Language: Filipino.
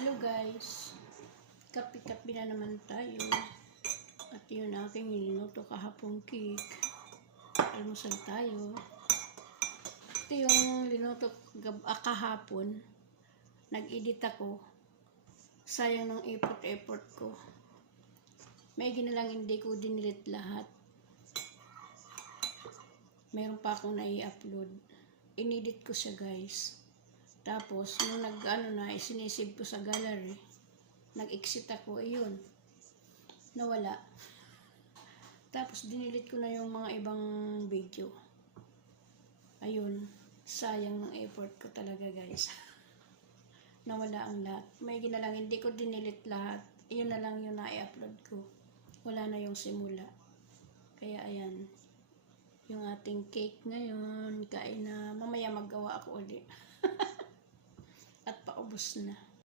Hello guys, kape-kape na naman tayo. At yun aking niluto kahapong cake. Almusal tayo. Ito yung linuto kahapon. Nag-edit ako. Sayang ng effort ko. May ginalang hindi ko dinilit lahat. Meron pa akong nai-upload. Inedit ko siya guys. Tapos, nung sinisave ko sa gallery, nag-exit ako, ayun, nawala. Tapos, dinilit ko na yung mga ibang video. Ayun, sayang ng effort ko talaga guys. Nawala ang lahat. May ginalang, hindi ko dinilit lahat. Yun na lang yung na-upload ko. Wala na yung simula. Kaya ayan, yung ating cake ngayon, kain na. Mamaya maggawa ako ulit. At paubos na.